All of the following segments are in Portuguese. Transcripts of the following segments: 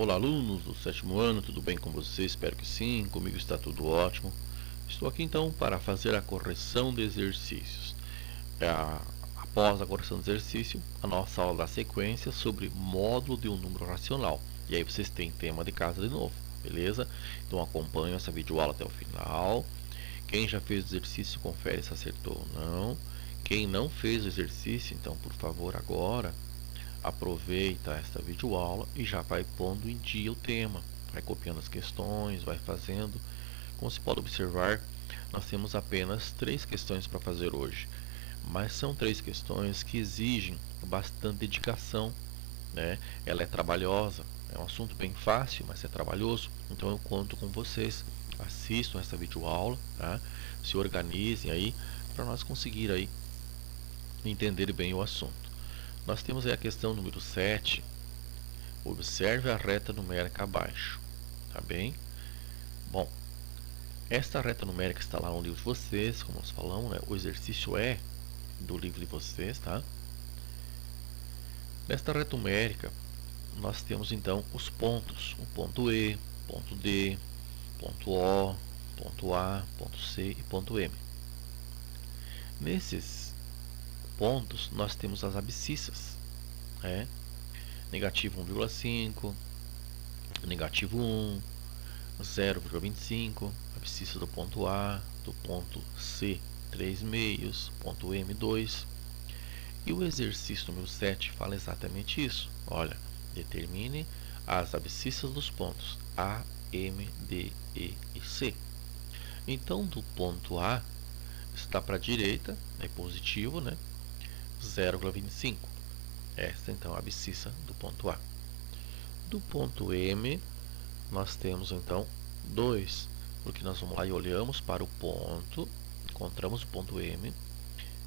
Olá, alunos do sétimo ano, tudo bem com vocês? Espero que sim, comigo está tudo ótimo. Estou aqui então para fazer a correção de exercícios. Após a correção de exercício, a nossa aula da sequência sobre módulo de um número racional. E aí vocês têm tema de casa de novo, beleza? Então acompanhe essa videoaula até o final. Quem já fez o exercício, confere se acertou ou não. Quem não fez o exercício, então por favor agora aproveita esta videoaula e já vai pondo em dia o tema, vai copiando as questões, vai fazendo. Como se pode observar, nós temos apenas 3 questões para fazer hoje, mas são 3 questões que exigem bastante dedicação, né? Ela é trabalhosa, é um assunto bem fácil, mas é trabalhoso, então eu conto com vocês, assistam essa videoaula, tá? Se organizem aí para nós conseguir aí entender bem o assunto. Nós temos aí a questão número 7. Observe a reta numérica abaixo, tá bem? Bom, esta reta numérica está lá no livro de vocês, como nós falamos, né? O exercício é do livro de vocês, tá? Nesta reta numérica, nós temos então os pontos, o ponto E, ponto D, ponto O, ponto A, ponto C e ponto M. Nesses pontos, nós temos as abscissas, né? Negativo 1,5, negativo 1, 0,25, abscissa do ponto A, do ponto C, 3 meios, ponto M, 2. E o exercício número 7 fala exatamente isso. Olha, determine as abscissas dos pontos A, M, D, E e C. Então, do ponto A, está para a direita, é positivo, né? 0,25. Esta, então, é a abscissa do ponto A. Do ponto M, nós temos então 2, porque nós vamos lá e olhamos para o ponto, encontramos o ponto M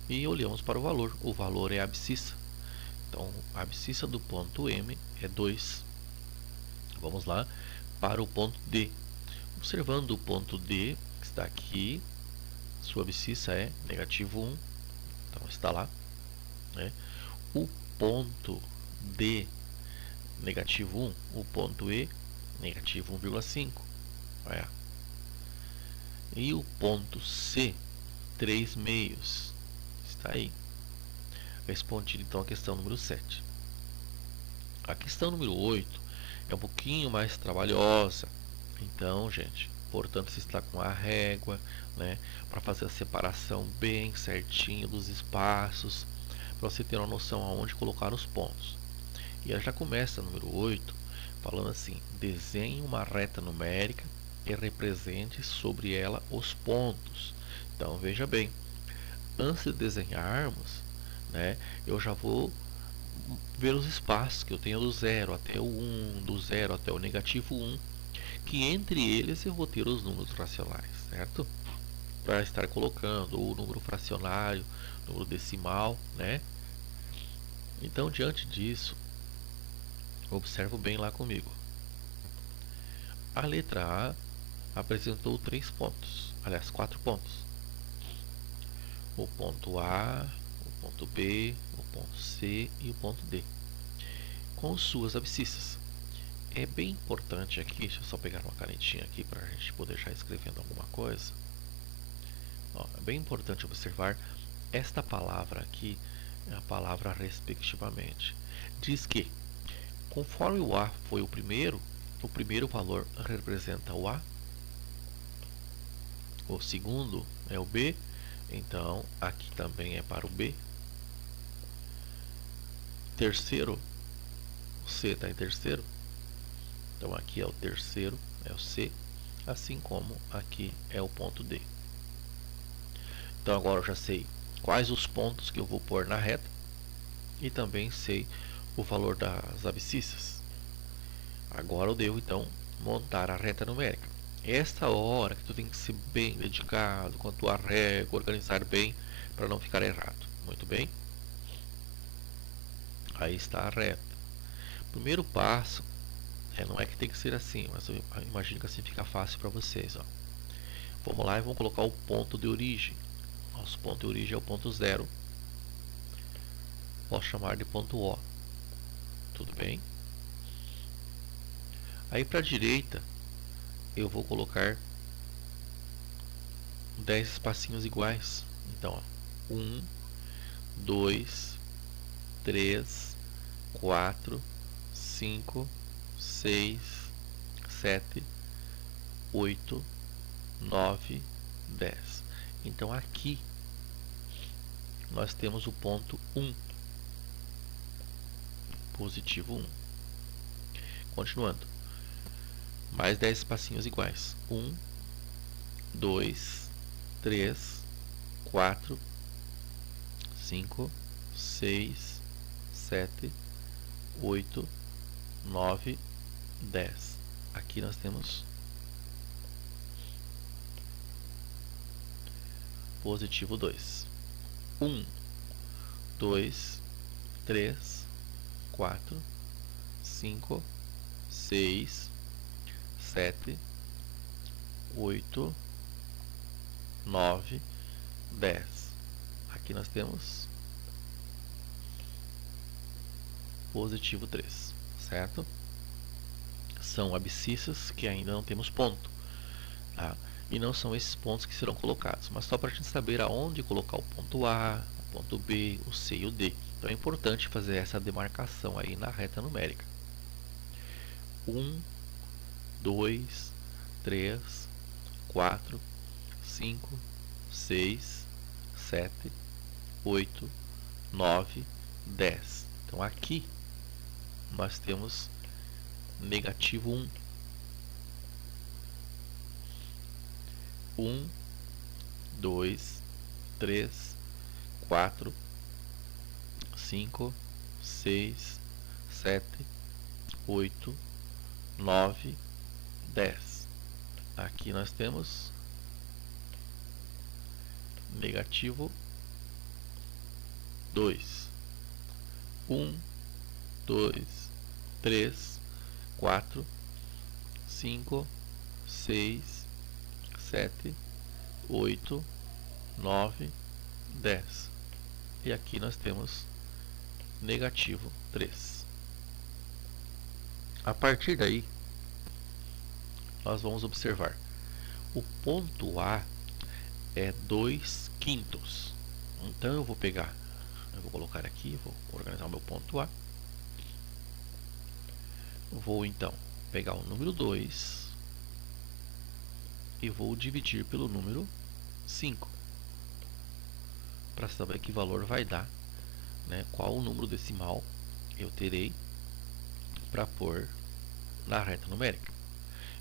e olhamos para o valor. O valor é a abscissa. Então, a abscissa do ponto M é 2. Vamos lá para o ponto D. Observando o ponto D, que está aqui, sua abscissa é negativo 1. Então, está lá, né? O ponto D, negativo 1. O ponto E, negativo 1,5. É. E o ponto C, 3 meios. Está aí. Respondido então a questão número 7. A questão número 8 é um pouquinho mais trabalhosa. Então, gente, portanto, você está com a régua, né, para fazer a separação bem certinho dos espaços, para você ter uma noção aonde colocar os pontos. E ela já começa, número 8, falando assim: desenhe uma reta numérica e represente sobre ela os pontos. Então, veja bem, antes de desenharmos, né, eu já vou ver os espaços que eu tenho do 0 até o 1, do 0 até o negativo 1, que entre eles eu vou ter os números racionais, certo? Para estar colocando o número fracionário, número decimal, né? Então, diante disso, observo bem lá comigo. A letra A apresentou 3 pontos, aliás, 4 pontos. O ponto A, o ponto B, o ponto C e o ponto D, com suas abscissas. É bem importante aqui, deixa eu só pegar uma canetinha aqui para a gente poder já escrevendo alguma coisa. Ó, é bem importante observar esta palavra aqui, a palavra respectivamente. Diz que, conforme o A foi o primeiro valor representa o A, o segundo é o B, então aqui também é para o B. Terceiro, o C está em terceiro, então aqui é o terceiro, é o C, assim como aqui é o ponto D. Então agora eu já sei quais os pontos que eu vou pôr na reta e também sei o valor das abscissas. Agora eu devo então montar a reta numérica. Esta hora que tu tem que ser bem dedicado com a tua régua, organizar bem para não ficar errado. Muito bem? Aí está a reta. Primeiro passo, não é que tem que ser assim, mas eu imagino que assim fica fácil para vocês. Ó. Vamos lá e vamos colocar o ponto de origem. Nosso ponto de origem é o ponto 0. Posso chamar de ponto O. Tudo bem? Aí para a direita eu vou colocar 10 espacinhos iguais. Então, 1, 2, 3, 4, 5, 6, 7, 8, 9, 10. Então aqui nós temos o ponto 1, positivo 1. Continuando, mais 10 espacinhos iguais. 1, 2, 3, 4, 5, 6, 7, 8, 9, 10. Aqui nós temos positivo 2. 1, 2, 3, 4, 5, 6, 7, 8, 9, 10. Aqui nós temos positivo 3, certo? São abscissas que ainda não temos ponto, tá? E não são esses pontos que serão colocados, mas só para a gente saber aonde colocar o ponto A, o ponto B, o C e o D. Então é importante fazer essa demarcação aí na reta numérica. 1, 2, 3, 4, 5, 6, 7, 8, 9, 10. Então aqui nós temos negativo 1. 1, 2, 3, 4, 5, 6, 7, 8, 9, 10. Aqui nós temos negativo 2. 1, 2, 3, 4, 5, 6, 7, 8, 9, 10. E aqui nós temos negativo 3. A partir daí, nós vamos observar. O ponto A é 2/5. Então eu vou pegar, eu vou colocar aqui, vou organizar o meu ponto A. Vou então pegar o número 2 e vou dividir pelo número 5 para saber que valor vai dar, né, qual o número decimal eu terei para pôr na reta numérica.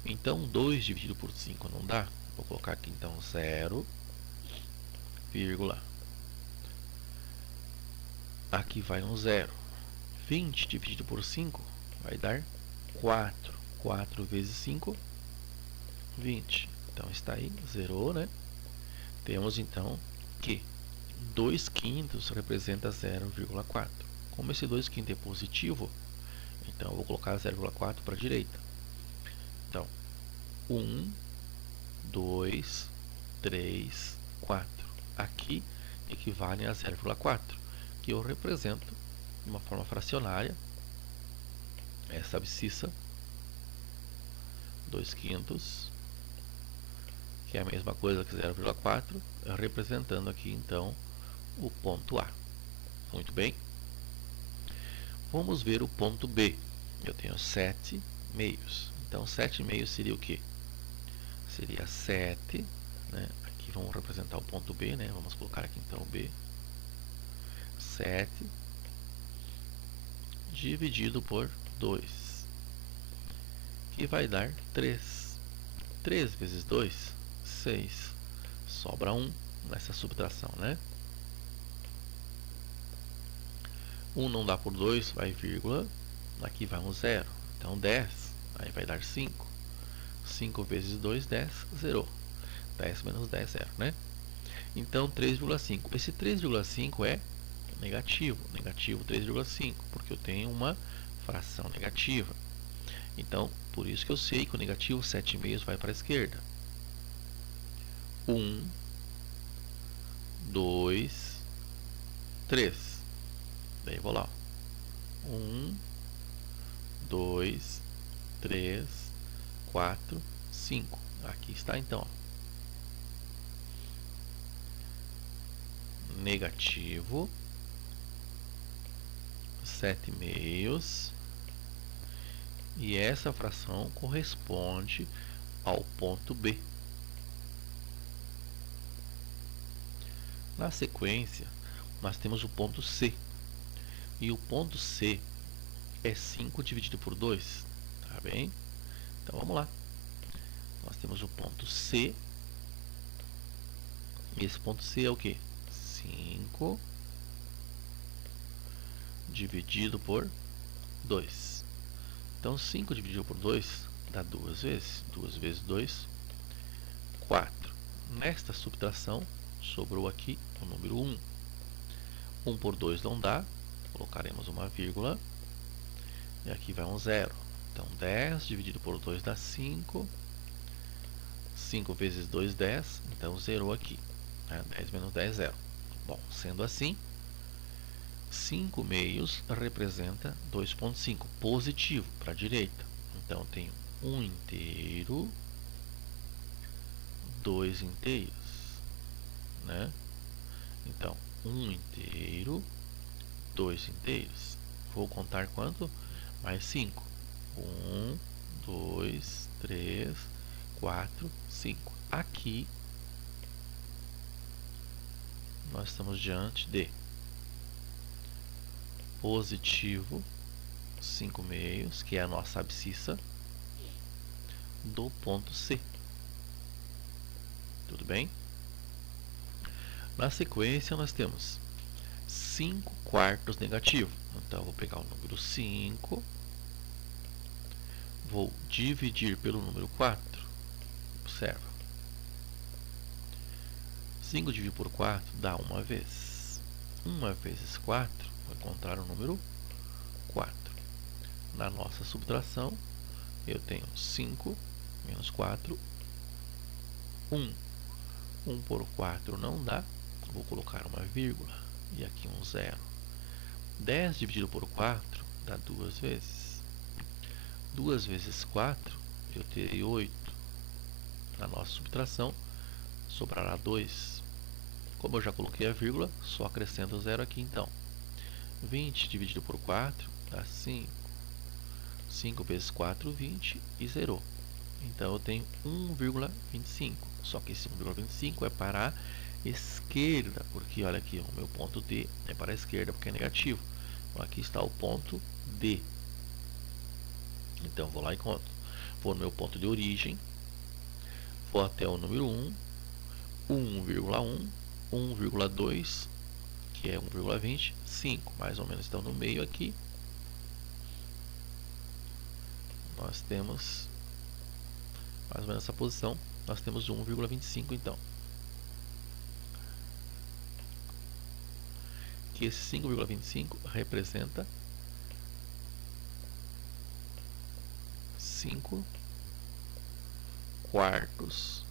Então 2 dividido por 5 não dá, vou colocar aqui então 0, vírgula, aqui vai um 0. 20 dividido por 5 vai dar 4. 4 vezes 5, 20. Então está aí, zerou, né? Temos então que 2/5 representa 0,4. Como esse 2/5 é positivo, então eu vou colocar 0,4 para a direita. Então, 1, 2, 3, 4. Aqui equivale a 0,4, que eu represento de uma forma fracionária essa abscissa 2/5, que é a mesma coisa que 0,4, representando aqui então o ponto A. Muito bem. Vamos ver o ponto B. Eu tenho 7 meios. Então 7 meios seria o que? Seria 7, né? Aqui vamos representar o ponto B, né? Vamos colocar aqui então o B. 7 dividido por 2, que vai dar 3. 3 vezes 2, 6. Sobra 1 nessa subtração, né? 1 não dá por 2, vai vírgula. Aqui vai um 0. Então 10, aí vai dar 5. 5 vezes 2, 10, zerou. 10 menos 10, 0, né? Então 3,5. Esse 3,5 é negativo. Negativo 3,5, porque eu tenho uma fração negativa. Então, por isso que eu sei que o negativo 7/2 vai para a esquerda. 1, 2, 3. Daí vou lá. 1, 2, 3, 4, 5. Aqui está então. Negativo 7/2. E essa fração corresponde ao ponto B. Na sequência, nós temos o ponto C. E o ponto C é 5 dividido por 2. Tá bem? Então vamos lá. Nós temos o ponto C. E esse ponto C é o quê? 5 dividido por 2. Então 5 dividido por 2 dá 2 vezes. 2 vezes 2, 4. Nesta subtração, sobrou aqui o número 1. 1 por 2 não dá. Colocaremos uma vírgula. E aqui vai um 0. Então 10 dividido por 2 dá 5. 5 vezes 2, 10. Então zerou aqui. 10 menos 10, 0. Bom, sendo assim, 5/2 representa 2,5. Positivo para a direita. Então eu tenho 1 inteiro, 2 inteiros. Né? Então, 1 inteiro, 2 inteiros. Vou contar quanto? Mais 5. 1, 2, 3, 4, 5. Aqui, nós estamos diante de positivo 5/2, que é a nossa abscissa, do ponto C. Tudo bem? Na sequência, nós temos 5/4 negativo. Então, eu vou pegar o número 5, vou dividir pelo número 4. Observa. 5 dividido por 4 dá uma vez. 1 vezes 4, vou encontrar o número 4. Na nossa subtração, eu tenho 5 menos 4, 1. 1 por 4 não dá. Vou colocar uma vírgula e aqui um 0. 10 dividido por 4 dá 2 vezes. 2 vezes 4, eu terei 8. Na nossa subtração, sobrará 2. Como eu já coloquei a vírgula, só acrescento o 0 aqui então. 20 dividido por 4 dá 5. 5 vezes 4, 20 e zerou. Então eu tenho 1,25. Só que esse 1,25 é para a esquerda, porque olha aqui, o meu ponto D é para a esquerda porque é negativo. Então aqui está o ponto D. Então vou lá e conto. Vou no meu ponto de origem, vou até o número 1, 1,1, 1,2, que é 1,20, 5, mais ou menos. Então no meio aqui, nós temos mais ou menos essa posição, nós temos 1,25 então. Que esse 5,25 representa 5/4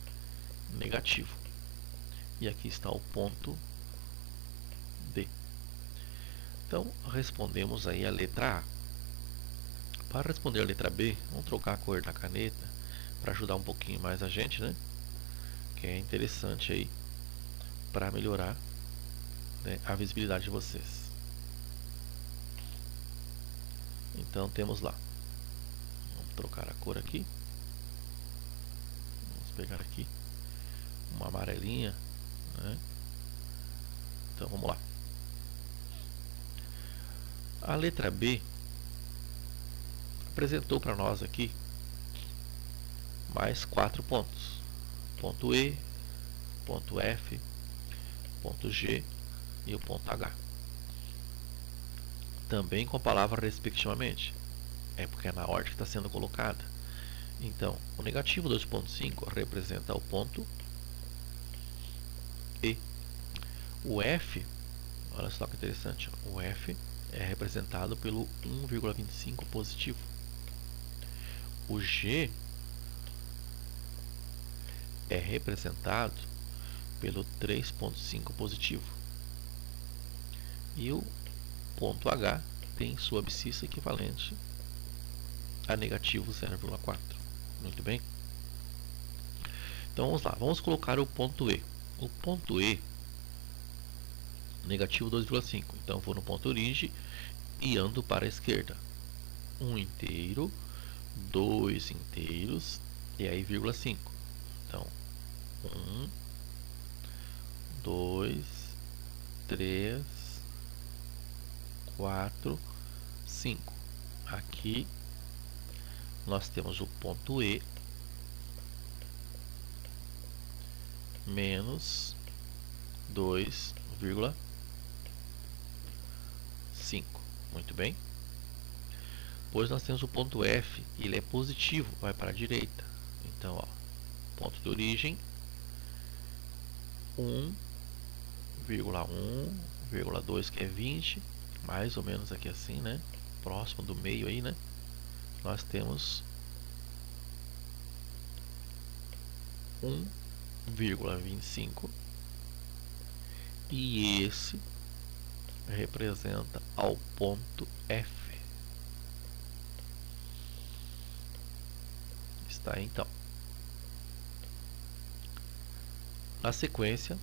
negativo. E aqui está o ponto D. Então, respondemos aí a letra A. Para responder a letra B, vamos trocar a cor da caneta para ajudar um pouquinho mais a gente, né? Que é interessante aí para melhorar, né, a visibilidade de vocês. Então temos lá. Vamos trocar a cor aqui. Vamos pegar aqui uma amarelinha, né? Então vamos lá. A letra B apresentou para nós aqui mais 4 pontos. Ponto E, ponto F, ponto G e o ponto H. Também com a palavra respectivamente. É porque é na ordem que está sendo colocada. Então, o negativo 2,5 representa o ponto E. O F, olha só que interessante, o F é representado pelo 1,25 positivo. O G é representado pelo 3,5 positivo. E o ponto H tem sua abscissa equivalente a negativo 0,4. Muito bem? Então vamos lá, vamos colocar o ponto E. O ponto E, negativo 2,5. Então eu vou no ponto origem e ando para a esquerda. 1 inteiro, 2 inteiros, e aí vírgula 5. Então, 1, 2, 3, 4, 5. Aqui nós temos o ponto E menos 2,5. Muito bem. Pois nós temos o ponto F, ele é positivo, vai para a direita. Então, ó, ponto de origem, 1,1,2 que é 20, mais ou menos aqui assim, né? Próximo do meio aí, né? Nós temos 1,25 e esse representa ao ponto F. Está aí, então. Na sequência,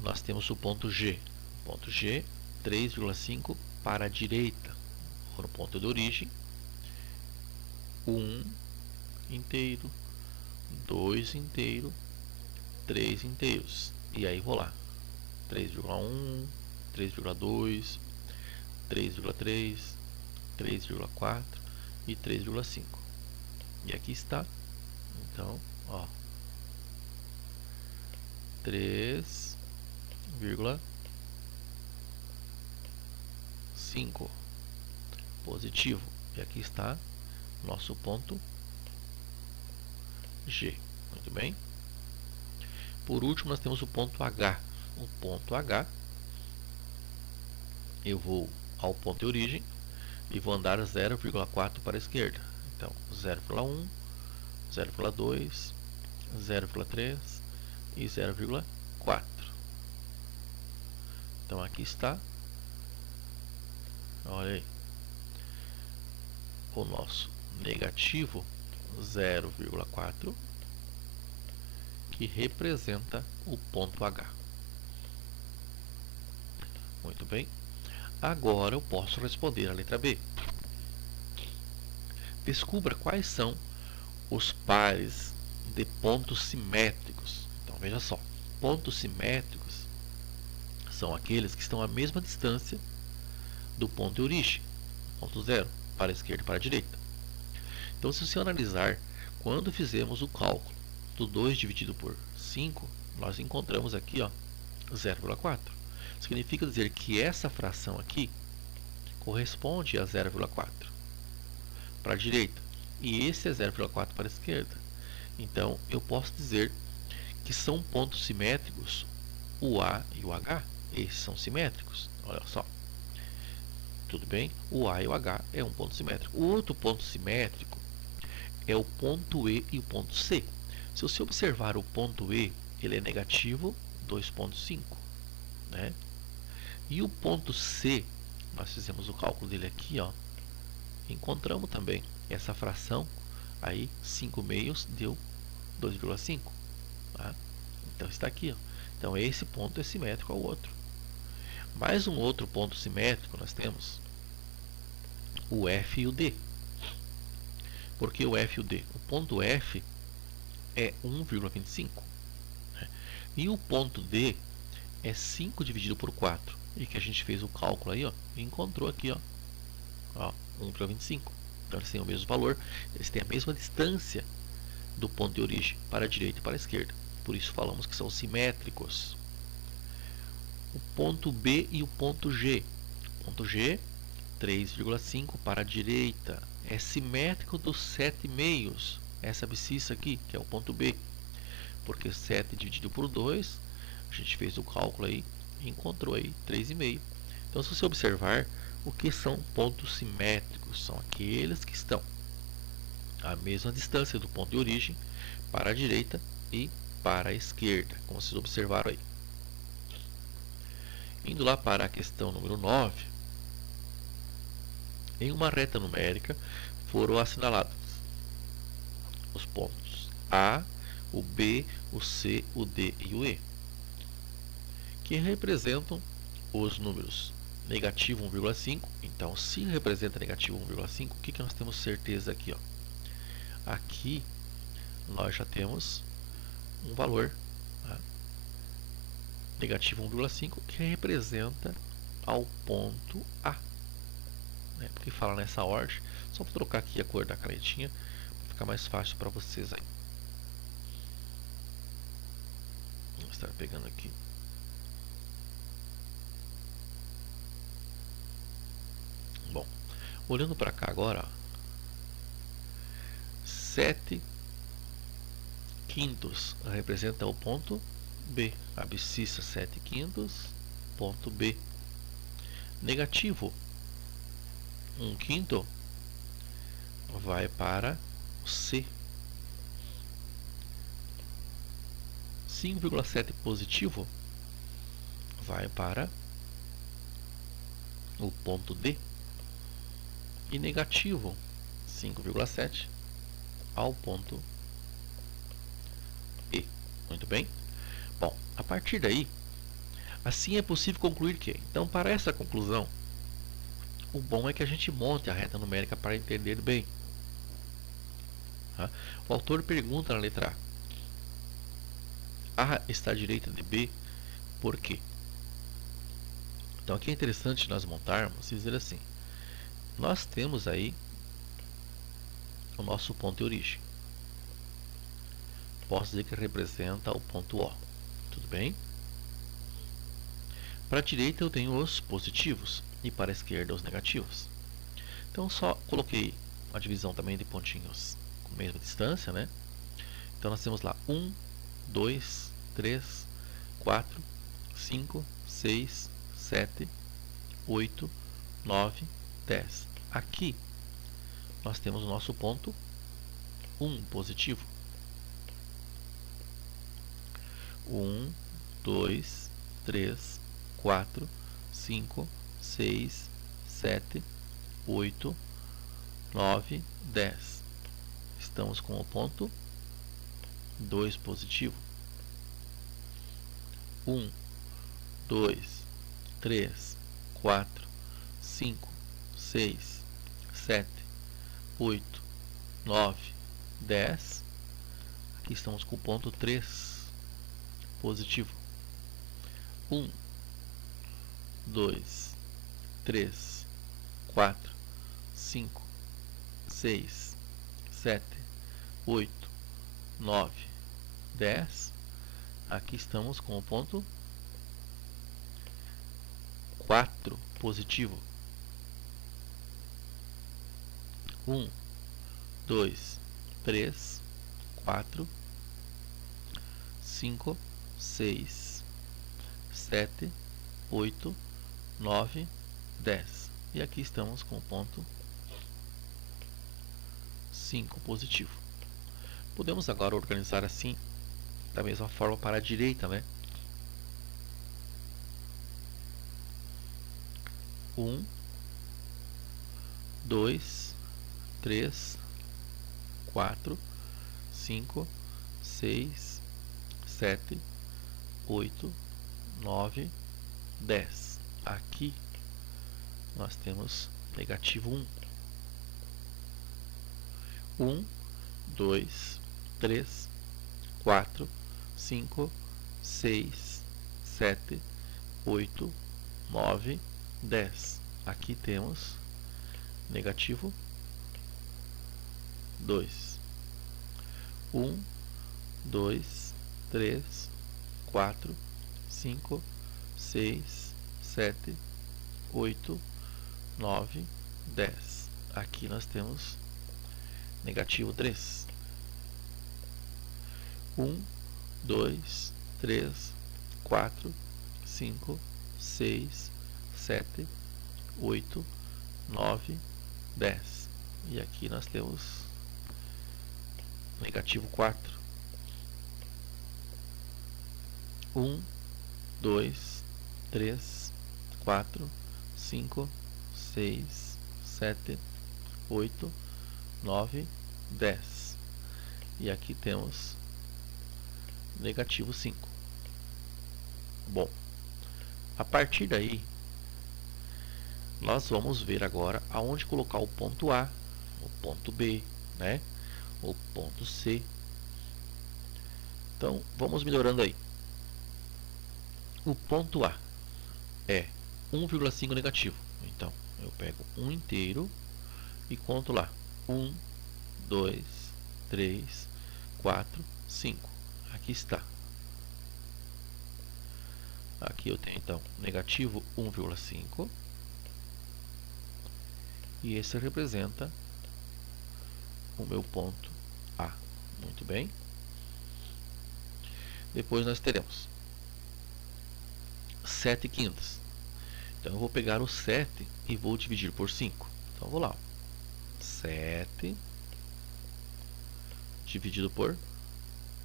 nós temos o ponto G. Ponto G, 3,5 para a direita. Vou no ponto de origem, 1 inteiro, 2 inteiro, 3 inteiros. E aí vou lá. 3,1, 3,2, 3,3, 3,4 e 3,5. E aqui está. Então, ó, 3,5 positivo. E aqui está nosso ponto G. Muito bem. Por último, nós temos o ponto H. O ponto H, eu vou ao ponto de origem e vou andar 0,4 para a esquerda. Então, 0,1, 0,2, 0,3 e 0,4. Então, aqui está. Olha aí. O nosso negativo 0,4, que representa o ponto H. Muito bem. Agora eu posso responder a letra B. Descubra quais são os pares de pontos simétricos. Então veja só, pontos simétricos são aqueles que estão à mesma distância do ponto de origem, ponto zero, para a esquerda e para a direita. Então, se você analisar, quando fizemos o cálculo do 2 dividido por 5, nós encontramos aqui 0,4. Significa dizer que essa fração aqui corresponde a 0,4 para a direita e esse é 0,4 para a esquerda. Então, eu posso dizer que são pontos simétricos o A e o H. Esses são simétricos. Olha só. Tudo bem? O A e o H é um ponto simétrico. O outro ponto simétrico é o ponto E e o ponto C. Se você observar o ponto E, ele é negativo 2,5. Né? E o ponto C, nós fizemos o cálculo dele aqui, ó. Encontramos também essa fração, aí 5 meios deu 2,5. Tá? Então está aqui. Ó. Então esse ponto é simétrico ao outro. Mais um outro ponto simétrico nós temos o F e o D. Por que o F e o D? O ponto F é 1,25. Né? E o ponto D é 5 dividido por 4. E que a gente fez o cálculo aí, ó, e encontrou aqui, ó, 1,25. Então eles têm o mesmo valor, eles têm a mesma distância do ponto de origem para a direita e para a esquerda. Por isso falamos que são simétricos. O ponto B e o ponto G. O ponto G, 3,5 para a direita. É simétrico dos 7 meios. Essa abscissa aqui, que é o ponto B. Porque 7 dividido por 2, a gente fez o cálculo aí e encontrou aí 3,5. Então, se você observar, o que são pontos simétricos? São aqueles que estão à mesma distância do ponto de origem para a direita e para a esquerda, como vocês observaram aí. Indo lá para a questão número 9, em uma reta numérica foram assinaladas pontos A, o B, o C, o D e o E, que representam os números negativo 1,5. Então, se representa negativo 1,5, o que nós temos certeza aqui? Ó? Aqui nós já temos um valor, tá? Negativo 1,5, que representa ao ponto A. Né? Porque fala nessa ordem, só vou trocar aqui a cor da canetinha para ficar mais fácil para vocês aí. Vamos estar pegando aqui. Bom, olhando para cá agora, ó, 7 quintos representa o ponto B. Abscissa 7 quintos, ponto B. Negativo 1 quinto vai para o C. 5,7 positivo vai para o ponto D. E negativo 5,7 ao ponto E. Muito bem? Bom, a partir daí, assim é possível concluir que, então, para essa conclusão, o bom é que a gente monte a reta numérica para entender bem. Tá? O autor pergunta na letra A: A está à direita de B, por quê? Então, aqui é interessante nós montarmos e dizer assim: nós temos aí o nosso ponto de origem. Posso dizer que representa o ponto O. Tudo bem? Para a direita eu tenho os positivos e para a esquerda os negativos. Então só coloquei uma divisão também de pontinhos com a mesma distância, né? Então nós temos lá 1, 2, 3, 4, 5, 6, 7, 8, 9, 10. Aqui nós temos o nosso ponto 1 positivo. 1, 2, 3, 4, 5, 6, 7, 8, 9, 10. Estamos com o ponto 2 positivo. 1, 2, 3, 4, 5, 6, 7, 8, 9, 10. Aqui estamos com o ponto 3 positivo. 1, 2, 3, 4, 5, 6, 7, 8, 9, 10. Aqui estamos com o ponto 4 positivo. 1, 2, 3, 4, 5, 6, 7, 8, 9, 10. E aqui estamos com o ponto 5 positivo. Podemos agora organizar assim, da mesma forma para a direita, né? 1, 2, 3, 4, 5, 6, 7, 8, 9, 10. Aqui nós temos negativo 1. 1, 2, 3, 4, 5, 6, 7, 8, 9, 10. Aqui temos negativo 2. 1, 2, 3, 4, 5, 6, 7, 8, 9, 10. Aqui nós temos negativo 3. 1, 2, 3, 4, 5, 6, 7, 8, 9, 10. E aqui nós temos negativo 4. 1, 2, 3, 4, 5, 6, 7, 8, 9, 10. E aqui temos negativo 5. Bom, a partir daí, nós vamos ver agora aonde colocar o ponto A, o ponto B, né? O ponto C. Então, vamos melhorando aí. O ponto A é 1,5 negativo. Então, eu pego 1 inteiro e conto lá. 1, 2, 3, 4, 5. Aqui está. Aqui eu tenho, então, negativo 1,5. E esse representa o meu ponto A. Muito bem. Depois nós teremos 7 quintas. Então eu vou pegar o 7 e vou dividir por 5. Então eu vou lá. 7 dividido por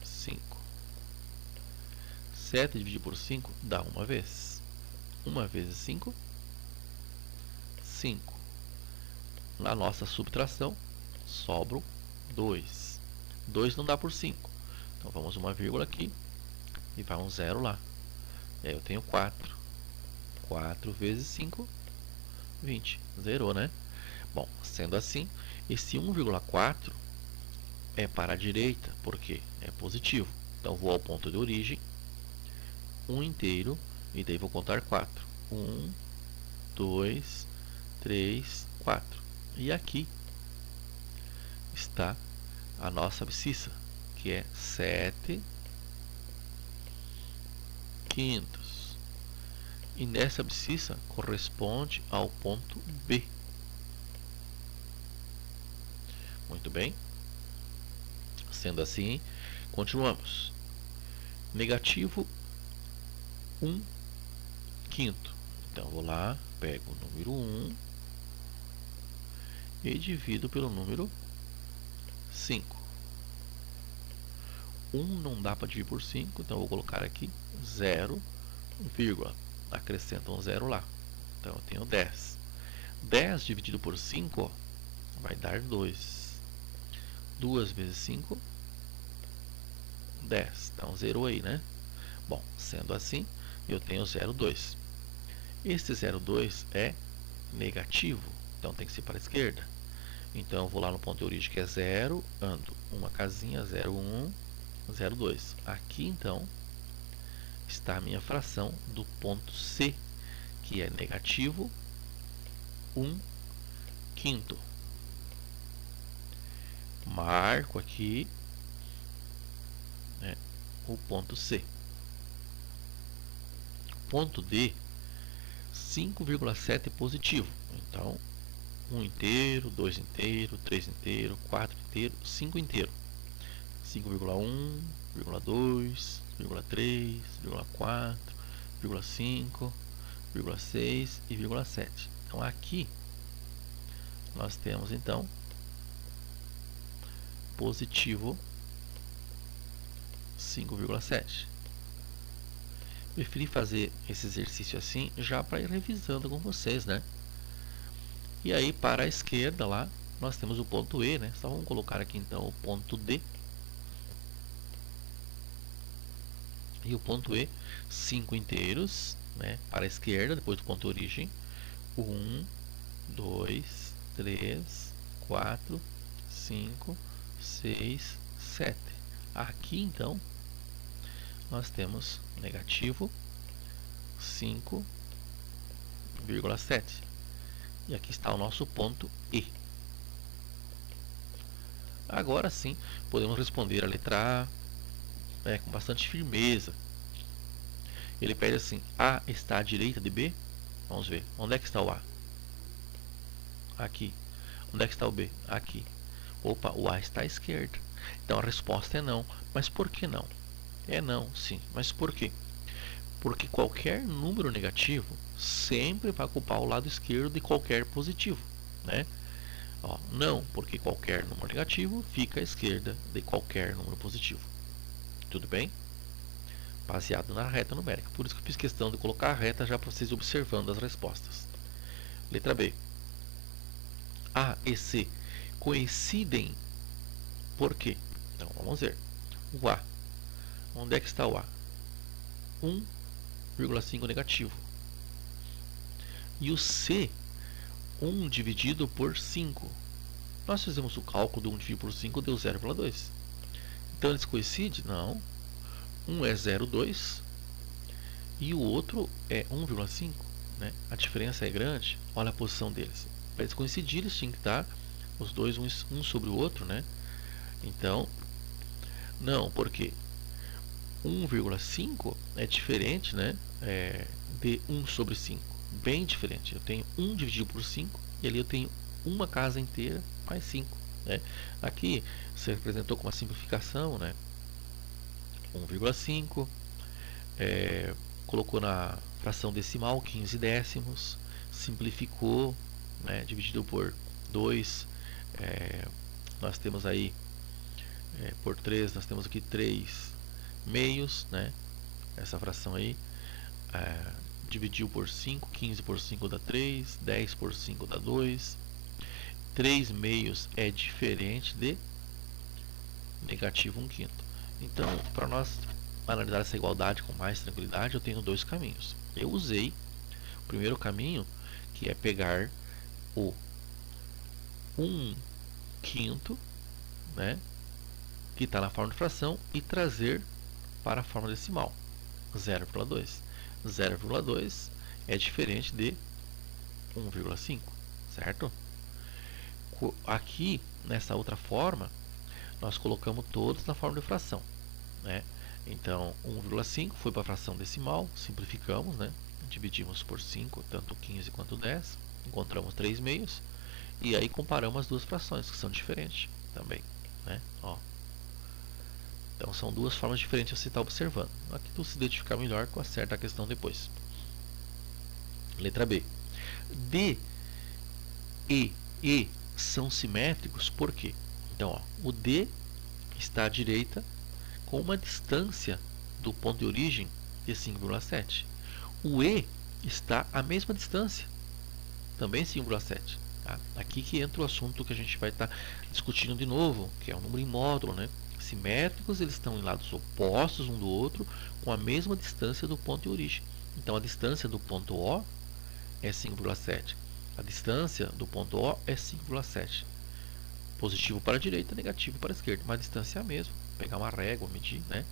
5. 7 dividido por 5 dá uma vez. 1 vezes 5, 5. Na nossa subtração, sobram 2. 2 não dá por 5. Então vamos uma vírgula aqui e vai um zero lá. E aí eu tenho 4. 4 vezes 5, 20. Zerou, né? Bom, sendo assim, esse 1,4 é para a direita, porque é positivo. Então vou ao ponto de origem, 1 inteiro, e daí vou contar 4. 1, 2, 3, 4. E aqui está a nossa abscissa, que é 7 quintos. E nessa abscissa corresponde ao ponto B. Muito bem. Sendo assim, continuamos. Negativo 1 quinto. Então, vou lá, pego o número 1 e divido pelo número 5. 1 não dá para dividir por 5, então vou colocar aqui 0, vírgula. Acrescenta um zero lá. Então, eu tenho 10. 10 dividido por 5, ó, vai dar 2. 2 vezes 5, 10. Então, zerou aí, né? Bom, sendo assim, eu tenho 0,2. Este 0,2 é negativo, então tem que ser para a esquerda. Então, eu vou lá no ponto de origem, que é 0, ando uma casinha, 0,1, 0,2. Aqui, então, está a minha fração do ponto C, que é negativo 1 quinto. Marco aqui, né, o ponto C. Ponto D, 5,7 positivo. Então, 1 inteiro, 2 inteiro, 3 inteiro, 4 inteiro, 5 inteiro. 5,1, 2, 3, 4, 5, 6 e 7. Então, aqui nós temos, então, positivo 5,7. Preferi fazer esse exercício assim, já para ir revisando com vocês, né? E aí, para a esquerda lá, nós temos o ponto E, né? Só vamos colocar aqui, então, o ponto D. E o ponto E, 5 inteiros, né? Para a esquerda, depois do ponto de origem. 1, 2, 3, 4, 5, 6, 7. Aqui, então, nós temos negativo 5,7. E aqui está o nosso ponto E. Agora sim, podemos responder a letra A, com bastante firmeza. Ele pede assim, A está à direita de B? Vamos ver, onde é que está o A? Aqui. Onde é que está o B? Aqui. Opa, o A está à esquerda. Então a resposta é não. Mas por que não? É não, sim. Mas por quê? Porque qualquer número negativo sempre vai ocupar o lado esquerdo de qualquer positivo, né? Ó, não, porque qualquer número negativo fica à esquerda de qualquer número positivo. Tudo bem? Baseado na reta numérica. Por isso que eu fiz questão de colocar a reta já para vocês observando as respostas. Letra B. A e C coincidem por quê? Então, Vamos ver. O A. Onde é que está o A? 1,5 negativo. E o C, 1 dividido por 5. Nós fizemos o cálculo de 1 dividido por 5, deu 0,2. Então eles coincidem? Não. Um é 0,2 e o outro é 1,5. Né? A diferença é grande. Olha a posição deles. Para eles coincidirem, eles tinham que estar os dois um sobre o outro. Né? Então, não, porque 1,5 é diferente, né? De 1 sobre 5. Bem diferente. Eu tenho 1 dividido por 5 e ali eu tenho uma casa inteira mais 5. Né? Aqui se representou com uma simplificação, né? 1,5, colocou na fração decimal 15 décimos, simplificou, né? Dividido por 2, nós temos aí, por 3, nós temos aqui 3 meios, né? Essa fração aí, dividiu por 5, 15 por 5 dá 3, 10 por 5 dá 2, 3 meios é diferente de negativo 1/5. Então, para nós analisar essa igualdade com mais tranquilidade, eu tenho dois caminhos. Eu usei o primeiro caminho, que é pegar o 1/5, né, que está na forma de fração, e trazer para a forma decimal, 0,2. 0,2 é diferente de 1,5, certo? Aqui, nessa outra forma, nós colocamos todos na forma de fração, né? Então, 1,5 foi para a fração decimal, simplificamos, né? Dividimos por 5, tanto 15 quanto 10, encontramos 3 meios, e aí comparamos as duas frações, que são diferentes também, né? Ó. Então, são duas formas diferentes a você estar observando. Aqui tu se identificar melhor, com acerta a questão depois. Letra B. D e E são simétricos, por quê? Então, ó, o D está à direita com uma distância do ponto de origem de 5,7. O E está à mesma distância, também 5,7. Tá? Aqui que entra o assunto que a gente vai estar discutindo de novo, que é o número em módulo, né? Simétricos, eles estão em lados opostos um do outro, com a mesma distância do ponto de origem. Então, a distância do ponto O é 5,7. A distância do ponto O é 5,7. Positivo para a direita, negativo para a esquerda. Mas a distância é a mesma. Vou pegar uma régua, medir, né?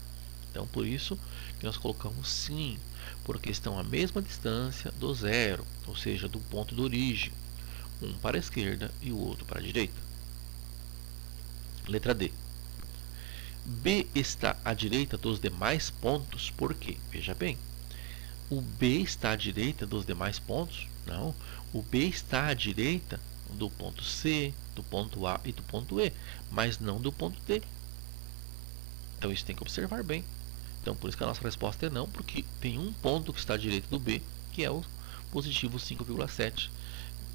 Então, por isso que nós colocamos sim, porque estão à mesma distância do zero, ou seja, do ponto de origem. Um para a esquerda e o outro para a direita. Letra D. B está à direita dos demais pontos, por quê? Veja bem, o B está à direita dos demais pontos? Não, o B está à direita do ponto C, do ponto A e do ponto E, mas não do ponto D. Então isso tem que observar bem. Então por isso que a nossa resposta é não, porque tem um ponto que está à direita do B, que é o positivo 5,7.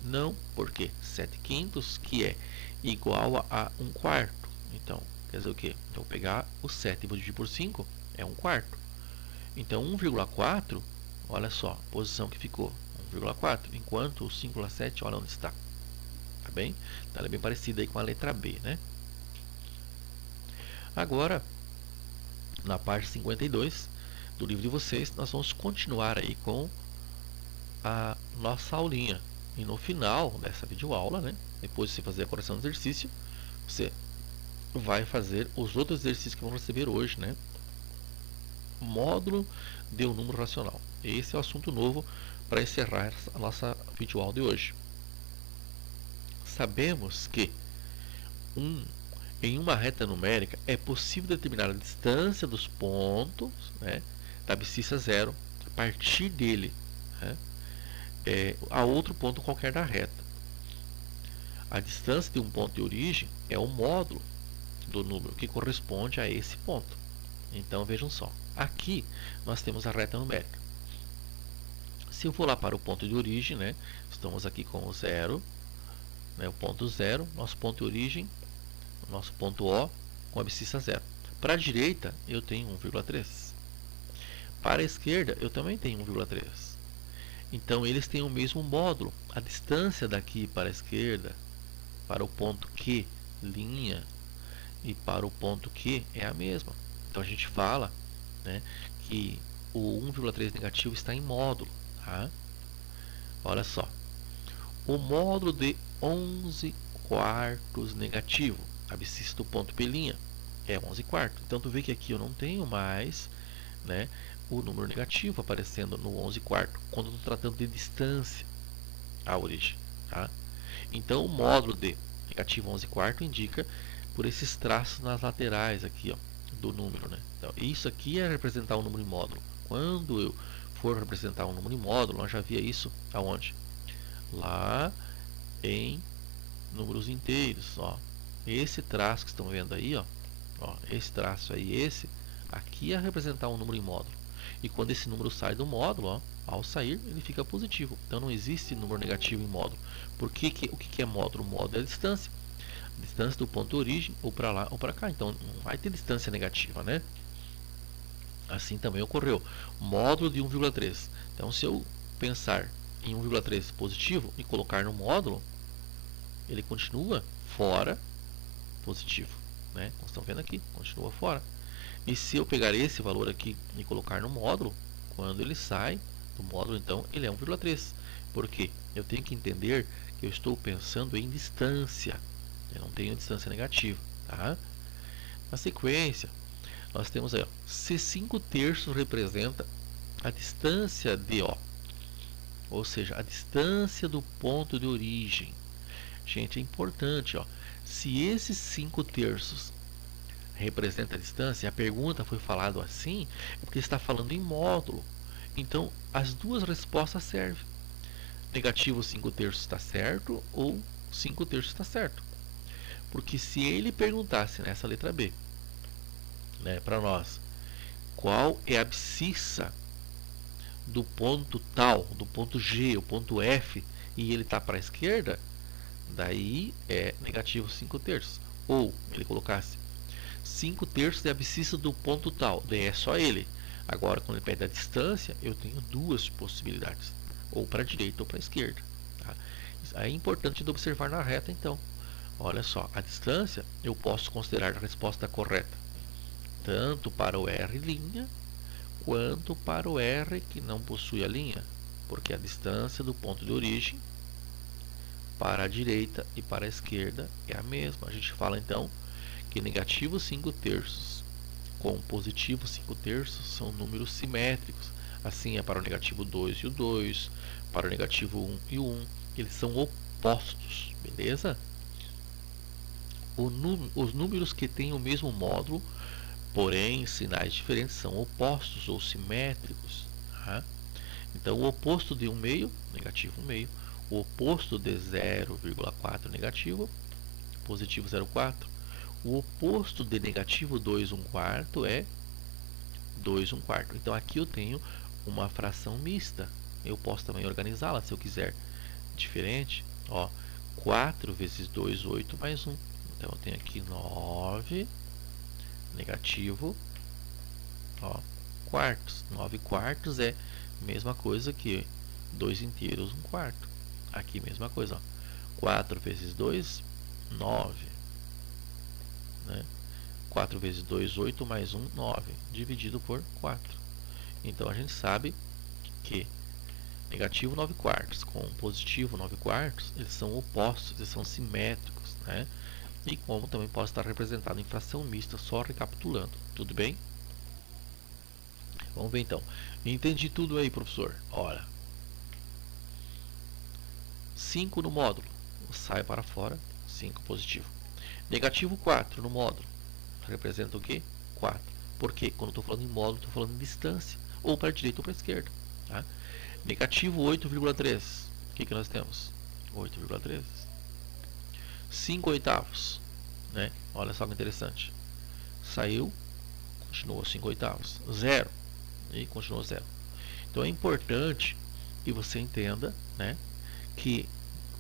Não, porque 7/5, que é igual a 1/4. Então, quer dizer o quê? Então, vou pegar o 7 e vou dividir por 5, é 1/4. Então, 1,4, olha só a posição que ficou, 1,4, enquanto o 5,7, olha onde está. Tá bem? Então, ela é bem parecida aí com a letra B, né? Agora, na parte 52 do livro de vocês, nós vamos continuar aí com a nossa aulinha. E no final dessa videoaula, né, depois de você fazer a correção do exercício, você vai fazer os outros exercícios que vão receber hoje, né? Módulo de um número racional. Esse é o assunto novo para encerrar a nossa videoaula de hoje. Sabemos que em uma reta numérica é possível determinar a distância dos pontos, né, da abscissa zero a partir dele, né, a outro ponto qualquer da reta. A distância de um ponto de origem é o módulo do número que corresponde a esse ponto. Então vejam só, aqui nós temos a reta numérica. Se eu for lá para o ponto de origem, né, estamos aqui com o zero, né, o ponto zero, nosso ponto de origem, nosso ponto O com a abscissa zero. Para a direita eu tenho 1,3. Para a esquerda eu também tenho 1,3. Então eles têm o mesmo módulo. A distância daqui para a esquerda, para o ponto Q', e para o ponto Q é a mesma. Então a gente fala, né, que o 1,3 negativo está em módulo. Tá? Olha só, o módulo de 11 quartos negativo, abscissa do ponto P', é 11 quartos. Então tu vê que aqui eu não tenho mais, né, o número negativo aparecendo no 11 quartos, quando eu estou tratando de distância à origem. Tá? Então o módulo de negativo 11 quartos indica por esses traços nas laterais aqui, ó, do número. Né? Então, isso aqui é representar um número em módulo. Quando eu for representar um número em módulo, nós já via isso aonde? Lá em números inteiros. Ó. Esse traço que estão vendo aí, ó, esse traço aí, esse aqui é representar um número em módulo. E quando esse número sai do módulo, ó, ao sair ele fica positivo. Então não existe número negativo em módulo. O que é módulo? O módulo é a distância. A distância do ponto de origem, ou para lá ou para cá. Então não vai ter distância negativa, né? Assim também ocorreu. Módulo de 1,3. Então se eu pensar em 1,3 positivo e colocar no módulo, ele continua fora positivo. Né? Como estão vendo aqui, continua fora. E se eu pegar esse valor aqui e colocar no módulo, quando ele sai do módulo, então ele é 1,3. Por quê? Eu tenho que entender que eu estou pensando em distância. Eu não tenho distância negativa. Tá? Na sequência, nós temos aí, ó, se 5 terços representa a distância de O, ou seja, a distância do ponto de origem. Gente, é importante, ó, se esses 5 terços representa a distância, a pergunta foi falado assim, é porque está falando em módulo. Então, as duas respostas servem. Negativo 5 terços está certo ou 5 terços está certo. Porque se ele perguntasse nessa letra B, né, para nós, qual é a abscissa do ponto tal, do ponto G, o ponto F, e ele está para a esquerda, daí é negativo 5 terços. Ou ele colocasse 5 terços de abscissa do ponto tal, daí é só ele. Agora, quando ele pede a distância, eu tenho duas possibilidades, ou para a direita ou para a esquerda. Tá? Isso é importante de observar na reta, então. Olha só, a distância eu posso considerar a resposta correta, tanto para o R', quanto para o R que não possui a linha, porque a distância do ponto de origem para a direita e para a esquerda é a mesma. A gente fala então que negativo 5 terços com positivo 5 terços são números simétricos. Assim é para o negativo 2 e o 2, para o negativo 1 e o 1. Eles são opostos, beleza? Os números que têm o mesmo módulo, porém sinais diferentes, são opostos ou simétricos. Tá? Então, o oposto de 1 meio, negativo 1 meio. O oposto de 0,4 negativo, positivo 0,4. O oposto de negativo 2, 1 quarto é 2, 1 quarto. Então, aqui eu tenho uma fração mista. Eu posso também organizá-la se eu quiser diferente. Ó, 4 vezes 2, 8 mais 1. Então, eu tenho aqui 9 negativo, ó, quartos. 9 quartos é a mesma coisa que 2 inteiros, 1 quarto. Aqui, mesma coisa. Ó. 4 vezes 2, 9. Né? 4 vezes 2, 8, mais 1, 9. Dividido por 4. Então, a gente sabe que negativo 9 quartos com positivo 9 quartos, eles são opostos, eles são simétricos. Né? E como também pode estar representado em fração mista, só recapitulando. Tudo bem? Vamos ver então. Entendi tudo aí, professor. Olha. 5 no módulo. Sai para fora. 5 positivo. Negativo 4 no módulo. Representa o quê? 4. Por quê? Quando estou falando em módulo, estou falando em distância. Ou para a direita ou para a esquerda. Tá? Negativo 8,3. O que nós temos? 8,3. 5 oitavos. Né? Olha só que interessante. Saiu, continuou 5 oitavos. 0. E continuou 0. Então é importante que você entenda, né, que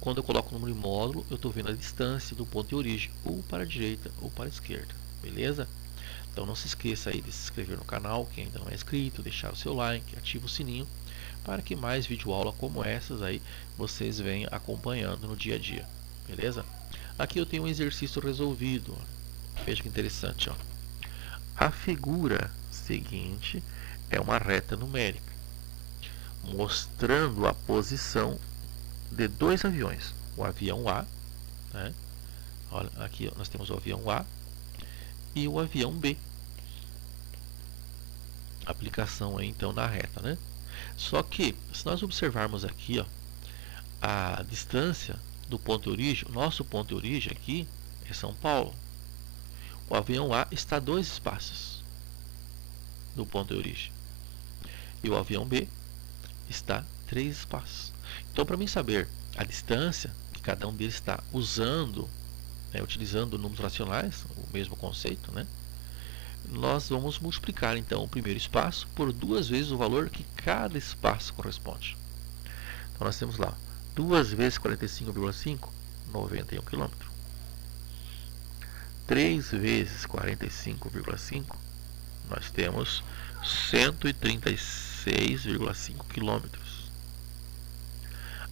quando eu coloco o número em módulo, eu estou vendo a distância do ponto de origem, ou para a direita ou para a esquerda. Beleza? Então não se esqueça aí de se inscrever no canal, quem ainda não é inscrito, deixar o seu like, ativa o sininho, para que mais videoaula como essas aí vocês venham acompanhando no dia a dia. Beleza? Aqui eu tenho um exercício resolvido. Veja que interessante, ó. A figura seguinte é uma reta numérica, mostrando a posição de dois aviões. O avião A, né? Olha, aqui nós temos o avião A e o avião B. Aplicação aí, então, na reta, né? Só que, se nós observarmos aqui, ó, a distância do ponto de origem, o nosso ponto de origem aqui é São Paulo. O avião A está a 2 espaços do ponto de origem. E o avião B está 3 espaços. Então, para mim saber a distância que cada um deles está usando, né, utilizando números racionais, o mesmo conceito, né, nós vamos multiplicar então o primeiro espaço por 2 vezes o valor que cada espaço corresponde. Então, nós temos lá 2 vezes 45,5, 91 km. 3 vezes 45,5, nós temos 136,5 km.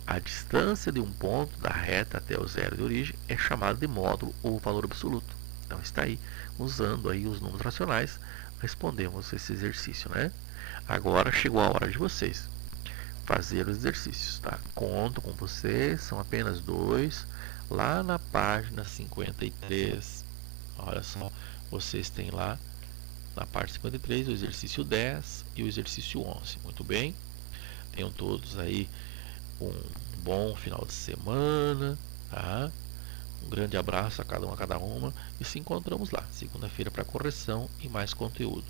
A distância de um ponto da reta até o zero de origem é chamada de módulo ou valor absoluto. Então está aí, usando aí os números racionais, respondemos esse exercício, né? Agora chegou a hora de vocês fazer os exercícios, tá? Conto com vocês, são apenas 2, lá na página 53. Olha só, vocês têm lá na parte 53 o exercício 10 e o exercício 11. Muito bem, tenham todos aí um bom final de semana, tá? Um grande abraço a cada um, a cada uma, e se encontramos lá, segunda-feira, para correção e mais conteúdo.